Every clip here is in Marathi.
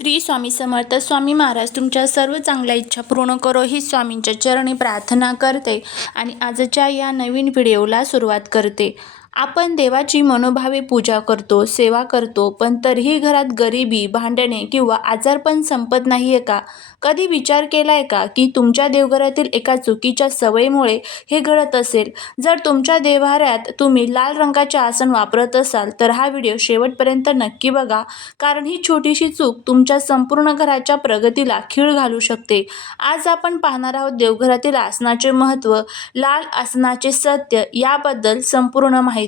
श्री स्वामी समर्थ. स्वामी महाराज तुमच्या सर्व चांगल्या इच्छा पूर्ण करो ही स्वामींच्या चरणी प्रार्थना करते आणि आजच्या या नवीन व्हिडिओला सुरुवात करते. आपण देवाची मनोभावे पूजा करतो, सेवा करतो, पण तरीही घरात गरिबी, भांडणे किंवा आजारपण संपत नाहीये का? कधी विचार केलाय का की तुमच्या देवघरातील एका चुकीच्या सवयीमुळे हे घडत असेल? जर तुमच्या देव्हाऱ्यात तुम्ही लाल रंगाचे आसन वापरत असाल तर हा व्हिडिओ शेवटपर्यंत नक्की बघा, कारण ही छोटीशी चूक तुमच्या संपूर्ण घराच्या प्रगतीला खीळ घालू शकते. आज आपण पाहणार आहोत देवघरातील आसनाचे महत्त्व, लाल आसनाचे सत्य याबद्दल संपूर्ण माहिती.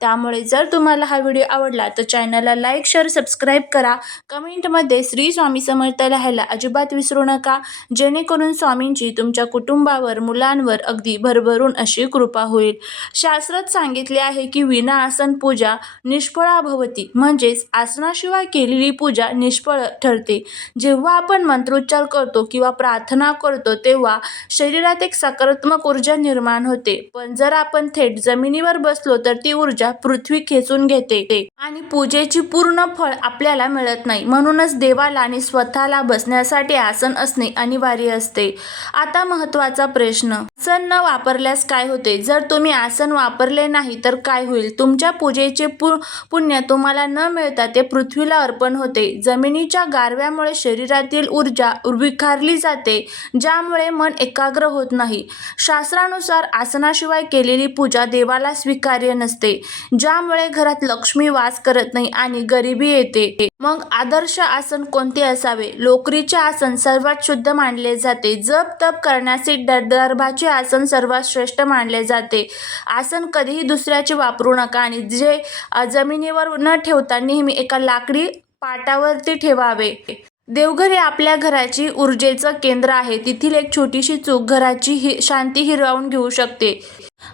त्यामुळे जर तुम्हाला हा व्हिडिओ आवडला तर चॅनलला लाईक, शेअर, सबस्क्राईब करा. कमेंटमध्ये श्री स्वामी समर्थ लिहायला अजिबात विसरू नका, जेणेकरून स्वामींची तुमच्या कुटुंबावर, मुलांवर अगदी भरभरून अशी कृपा होईल. शास्त्रात सांगितले आहे की विना आसन पूजा निष्फळा भवती, म्हणजेच आसनाशिवाय केलेली पूजा निष्फळ ठरते. जेव्हा आपण मंत्रोच्चार करतो किंवा प्रार्थना करतो तेव्हा शरीरात एक सकारात्मक ऊर्जा निर्माण होते, पण जर आपण थेट जमिनीवर बसलो तर ती ऊर्जा पृथ्वी खेचून घेते आणि पूजेची पूर्ण फळ आपल्याला मिळत नाही. म्हणूनच देवाला आणि स्वतःला बसण्यासाठी आसन असणे अनिवार्य असते. आता महत्त्वाचा प्रश्न, आसन न वापरल्यास काय होते? जर तुम्ही आसन वापरले नाही तर काय होईल? तुमच्या पूजेचे पुण्य तुम्हाला न मिळता ते पृथ्वीला अर्पण होते. जमिनीच्या गारव्यामुळे शरीरातील ऊर्जा विखारली जाते, ज्यामुळे मन एकाग्र होत नाही. शास्त्रानुसार आसनाशिवाय केलेली पूजा देवाला स्वीकार्य नसते, ज्यामुळे घरात लक्ष्मी वास करत नाही आणि गरिबी येते. मग आदर्श आसन कोणते असावे? लोकरीचे आसन सर्वात शुद्ध मानले जाते. जप तप करण्याचे दर्भाचे आसन सर्वात श्रेष्ठ मानले जाते. आसन कधीही दुसऱ्याचे वापरू नका आणि जे जमिनीवर न ठेवता नेहमी एका लाकडी पाटावरती ठेवावे. देवघर हे आपल्या घराची ऊर्जेचं केंद्र आहे. तेथील एक छोटीशी चूक घराची शांती हिरावून घेऊ शकते.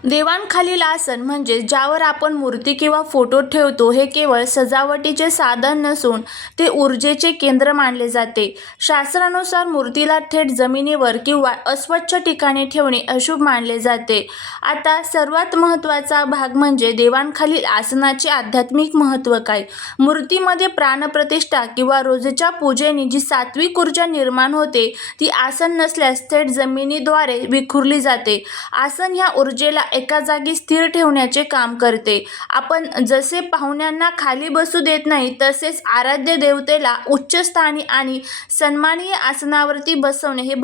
देवांखालील आसन म्हणजे ज्यावर आपण मूर्ती किंवा फोटो ठेवतो, हे केवळ सजावटीचे साधन नसून ते ऊर्जेचे केंद्र मानले जाते. शास्त्रानुसार मूर्तीला थेट जमिनीवर किंवा अस्वच्छ ठिकाणी ठेवणे अशुभ मानले जाते. आता सर्वात महत्त्वाचा भाग म्हणजे देवांखालील आसनाचे आध्यात्मिक महत्त्व काय? मूर्तीमध्ये प्राणप्रतिष्ठा किंवा रोजच्या पूजेने जी सात्विक ऊर्जा निर्माण होते ती आसन नसल्यास थेट जमिनीद्वारे विखुरली जाते. आसन ह्या ऊर्जेला एका जागी स्थिर ठेवण्याचे काम करते. आपण जसे पाहुण्यांना खाली बसू देत नाही, तसेच आराध्य देवतेला उच्चस्थानी आणि सन्मानीय आसनावरती बसवणे हे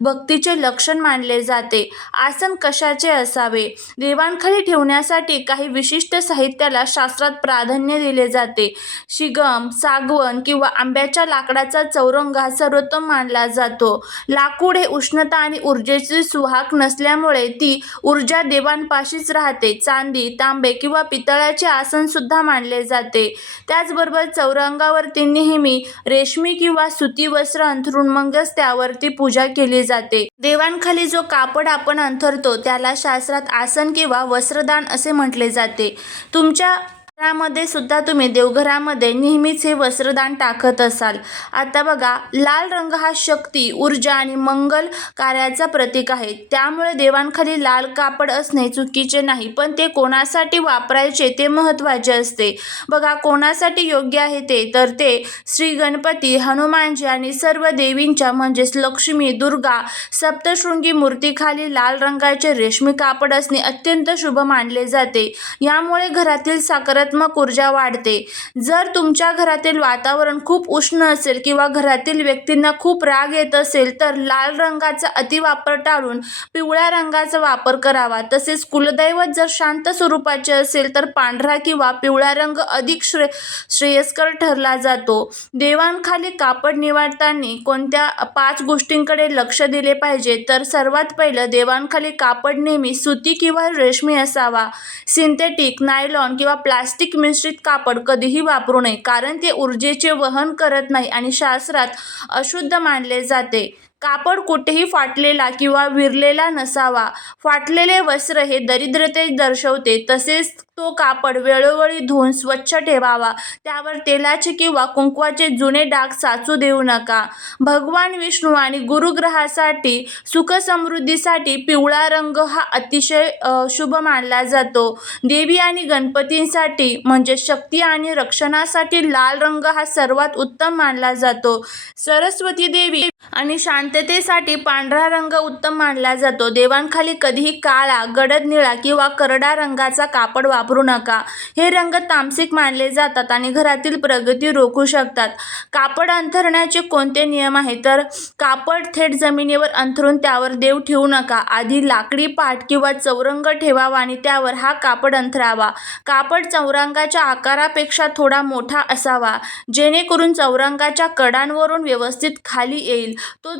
भक्तीचे लक्षण मानले जाते. आसन कशाचे असावे? देवांखाली ठेवण्यासाठी काही विशिष्ट साहित्याला शास्त्रात प्राधान्य दिले जाते. शिगम, सागवन किंवा आंब्याच्या लाकडाचा चौरंग हा सर्वोत्तम मानला जातो. लाकूड हे उष्णता आणि ऊर्जेचे सुवाहक नसल्यामुळे ती ऊर्जा देवांपाशीच राहते. चांदी, तांबे किंवा पितळाचे आसन सुद्धा मानले जाते. त्याचबरोबर चौरंगावरती नेहमी रेशमी किंवा सुती वस्त्र अंथरून मगच त्यावरती पूजा केली जाते. देवांखाली जो कापड आपण अंथरतो त्याला शास्त्रात आसन किंवा वस्त्रदान असे म्हटले जाते. तुमच्या घरामध्ये सुद्धा तुम्ही देवघरामध्ये नेहमीच हे वस्त्रदान टाकत असाल. आता बघा, लाल रंग हा शक्ती, ऊर्जा आणि मंगल कार्याचा प्रतीक आहे. त्यामुळे देवांखाली लाल कापड असणे चुकीचे नाही, पण ते कोणासाठी वापरायचे ते महत्त्वाचे असते. बघा, कोणासाठी योग्य आहे ते तर ते श्री गणपती, हनुमानजी आणि सर्व देवींच्या म्हणजेच लक्ष्मी, दुर्गा, सप्तशृंगी मूर्तीखाली लाल रंगाचे रेशमी कापड असणे अत्यंत शुभ मानले जाते. यामुळे घरातील सकारात्मक ऊर्जा वाढते. जर तुमच्या घरातील वातावरण खूप उष्ण असेल किंवा घरातील व्यक्तींना खूप राग येत असेल तर लाल रंगाचा अतिवापर टाळून पिवळ्या रंगाचा वापर करावा. तसेच कुलदैवत जर शांत स्वरूपाचे असेल तर पांढरा किंवा पिवळा रंग अधिक श्रेयस्कर ठरला जातो. देवांखाली कापड निवडताना कोणत्या 5 गोष्टींकडे लक्ष दिले पाहिजे तर सर्वात पहिलं, देवांखाली कापड नेहमी सुती किंवा रेशमी असावा. सिंथेटिक, नायलॉन किंवा प्लास्टिक मिश्रित कापड कधीही वापरू नये, कारण ते ऊर्जेचे वहन करत नाही आणि शास्त्रात अशुद्ध मानले जाते. कापड कुठेही फाटलेला किंवा विरलेला नसावा. फाटलेले वस्त्र हे दरिद्रते दर्शवते. तसेच तो कापड वेळोवेळी धुवून स्वच्छ ठेवावा. त्यावर तेलाचे किंवा कुंकवाचे जुने डाग साचू देऊ नका. भगवान विष्णू आणि गुरुग्रहासाठी सुख-समृद्धीसाठी पिवळा रंग हा अतिशय शुभ मानला जातो. देवी आणि गणपतींसाठी म्हणजे शक्ती आणि रक्षणासाठी लाल रंग हा सर्वात उत्तम मानला जातो. सरस्वती देवी आणि शांततेसाठी पांढरा रंग उत्तम मानला जातो. देवांखाली कधीही काळा, गडद निळा किंवा करडा रंगाचा कापड वापरू नका. हे रंग तामसिक मानले जातात आणि घरातील प्रगती रोखू शकतात. कापड अंथरण्याचे कोणते नियम आहेत तर कापड थेट जमिनीवर अंथरून त्यावर देव ठेवू नका. आधी लाकडी पाट किंवा चौरंग ठेवावा आणि त्यावर हा कापड अंथरावा. कापड चौरंगाच्या आकारापेक्षा थोडा मोठा असावा, जेणेकरून चौरंगाच्या कडांवरून व्यवस्थित खाली येईल. तो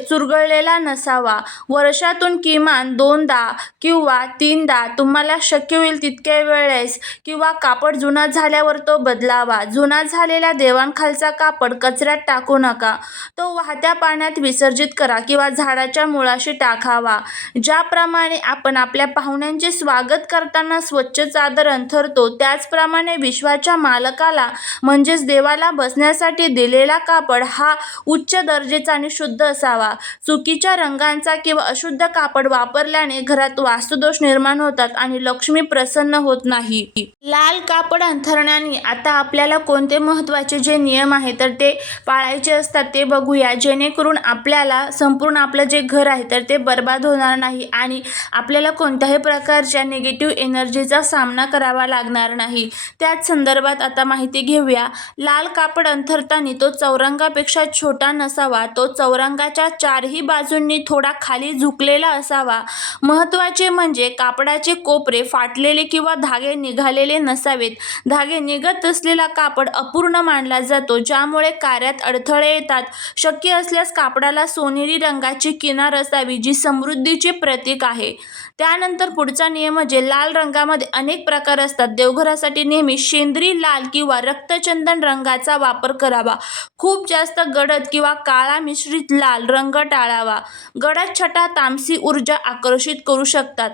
चुरगळलेला नसावा. वर्षातून किमान 2दा किंवा 3दा तुम्हाला शक्य होईल तितक्या वेळेस किंवा कापड जुना झाल्यावर तो बदलावा. जुना झालेला देवांखालचा कापड कचऱ्यात टाकू नका. तो वाहत्या पाण्यात विसर्जित करा किंवा झाडाच्या मुळाशी टाकावा. ज्याप्रमाणे आपण आपल्या पाहुण्यांचे स्वागत करताना स्वच्छ चादर अंथरतो, त्याचप्रमाणे विश्वाच्या मालकाला म्हणजेच देवाला बसण्यासाठी दिलेला कापड हा उच्च दर्जाचा आणि शुद्ध असावा. चुकीच्या रंगांचा किंवा अशुद्ध कापड वापरल्याने घरात वास्तुदोष निर्माण होतात आणि लक्ष्मी प्रसन्न होत नाही. लाल कापड अंथरण्याने आता आपल्याला कोणते महत्त्वाचे जे नियम आहेत तर ते पाळायचे असतात ते बघूया, जेणेकरून आपल्याला संपूर्ण आपलं जे घर आहे तर ते बर्बाद होणार नाही आणि आपल्याला कोणत्याही प्रकारच्या निगेटिव्ह एनर्जीचा सामना करावा लागणार नाही. त्याच संदर्भात आता माहिती घेऊया. लाल कापड अंथरताना तो चौरंगापेक्षा छोटा नसावा. तो चौरंगाच्या चारही बाजूंनी थोडा खाली झुकलेला असावा. महत्त्वाचे म्हणजे कापडाचे कोपरे फाटलेले किंवा धागे निघालेले नसावेत. धागे निघत असलेला कापड अपूर्ण मानला जातो, ज्यामुळे कार्यात अडथळे येतात. शक्य असल्यास कापडाला सोनेरी रंगाची किनार असावी, जी समृद्धीचे प्रतीक आहे. त्यानंतर पुढचा नियम म्हणजे लाल रंगामध्ये अनेक प्रकार असतात. देवघरासाठी नेहमी शेंद्री लाल किंवा रक्तचंदन रंगाचा वापर करावा. खूप जास्त गडद किंवा काळा मिश्रित लाल रंग टाळावा. गडद छटा तामसी ऊर्जा आकर्षित करू शकतात,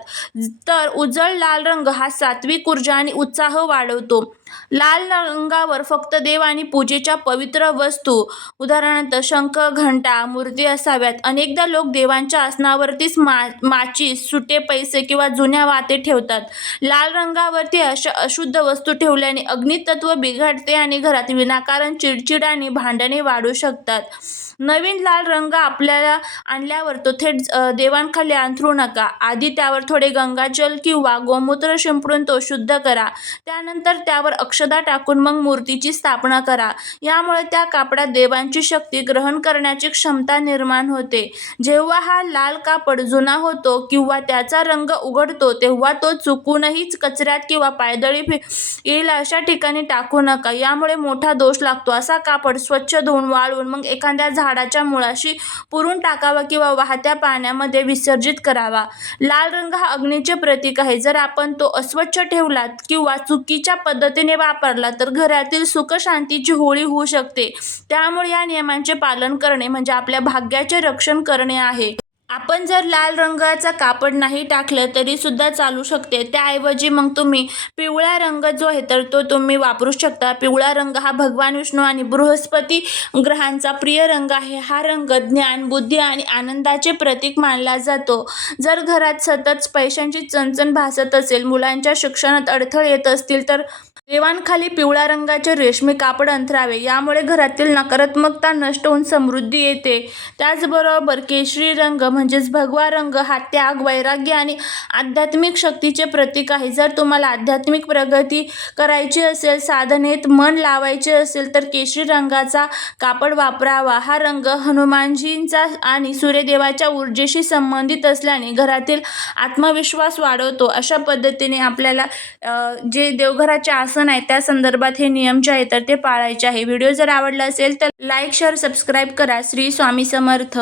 तर उजळ लाल रंग हा सात्विक ऊर्जा आणि उत्साह वाढवतो. लाल रंगावर फक्त देव आणि पूजेच्या पवित्र वस्तू उदाहरणार्थ शंख, घंटा, मूर्ती असाव्यात. अनेकदा लोक देवांच्या आसनावरतीच माचीस, सुटे पैसे किंवा जुन्या वाते ठेवतात. लाल रंगावरती अशा अशुद्ध वस्तू ठेवल्याने अग्नितत्व बिघडते आणि घरात विनाकारण चिडचिड आणि भांडणे वाढू शकतात. नवीन लाल रंग आपल्याला आणल्यावर तो थेट देवांखाली अंथरू नका. आधी त्यावर थोडे गंगाजल किंवा गोमूत्र शिंपडून तो शुद्ध करा. त्यानंतर त्यावर अक्षता टाकून मग मूर्तीची स्थापना करा. यामुळे त्या कापडात देवांची शक्ती ग्रहण करण्याची क्षमता निर्माण होते. जेव्हा हा लाल कापड जुना होतो किंवा त्याचा रंग उघडतो, तेव्हा तो चुकूनही कचऱ्यात किंवा पायदळी येईल अशा ठिकाणी टाकू नका. यामुळे मोठा दोष लागतो. असा कापड स्वच्छ धुवून वाळवून मग एखाद्या झाडाच्या मुळाशी पुरून टाकावा किंवा वाहत्या पाण्यामध्ये विसर्जित करावा. लाल रंग हा अग्नीचे प्रतीक आहे. जर आपण तो अस्वच्छ ठेवला किंवा चुकीच्या पद्धतीने वापरला तर घरातील सुख शांतीची होळी होऊ शकते. त्यामुळे या नियमांचे पालन करणे म्हणजे आपल्या भाग्याचे रक्षण करणे आहे. आपण जर लाल रंगाचा कापड नाही टाकलं तरी सुद्धा चालू शकते. त्याऐवजी मग तुम्ही पिवळा रंग जो आहे तर तो तुम्ही वापरू शकता. पिवळा रंग हा भगवान विष्णू आणि बृहस्पती ग्रहांचा प्रिय रंग आहे. हा रंग ज्ञान, बुद्धी आणि आनंदाचे प्रतीक मानला जातो. जर घरात सतत पैशांची चणचण भासत असेल, मुलांच्या शिक्षणात अडथळे येत असतील तर देवांखाली पिवळ्या रंगाचे रेशमी कापड अंथरावे. यामुळे घरातील नकारात्मकता नष्ट होऊन समृद्धी येते. त्याचबरोबर केशरी रंग म्हणजेच भगवा रंग हा त्याग, वैराग्य आणि आध्यात्मिक शक्तीचे प्रतीक आहे. जर तुम्हाला आध्यात्मिक प्रगती करायची असेल, साधनेत मन लावायचे असेल तर केशरी रंगाचा कापड वापरावा. हा रंग हनुमानजींचा आणि सूर्यदेवाच्या ऊर्जेशी संबंधित असल्याने घरातील आत्मविश्वास वाढवतो. अशा पद्धतीने आपल्याला जे देवघराचे आसन आहे त्या संदर्भात हे नियम जे आहेत तर ते पाळायचे आहे. व्हिडिओ जर आवडला असेल तर लाईक, शेअर, सबस्क्राईब करा. श्री स्वामी समर्थ.